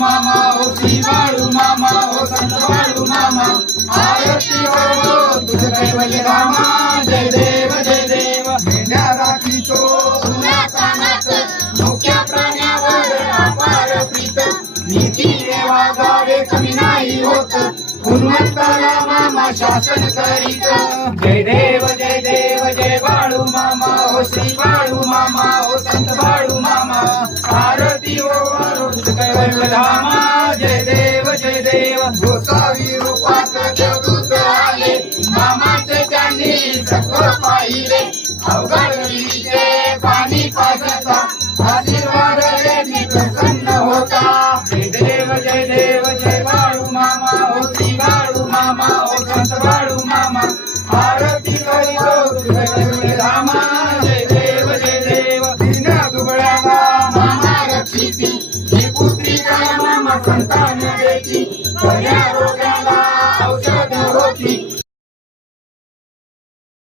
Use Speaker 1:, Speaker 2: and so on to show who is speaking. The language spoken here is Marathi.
Speaker 1: मामा हो ओ श्री मामा ओ संतवाळू मामा. आरती हो, हो तुझ कैवल्य म्हणजे रामा. जय देव जय देव. मेंढ्या राखीतो
Speaker 2: उन्हाचा नाच.
Speaker 1: मुख्य प्राण्यावर अपार प्रीत. नीतीने वागावे कमी नाही होत. गुणवंताला मामा शासन करीत. जय देव जय देव जय बाळू मामा ओ श्री बाळू मामा. वरुण धामा जय देव जय देव गोसावी रूपात देवदूत आले मामाचे त्यांनी सत्व पाहिले अवघडीचे पाणी पाजता आशीर्वाद प्रसन्न होता जय देव जय देव जय बाळू मामा ओ श्री बाळू मामा ओ संत बाळू मामा आरती करीतो तुझे जय देव जय देव दुबळ्याला मामा रक्षिती. संतान देती सगळ्या रोगाला औषध होती.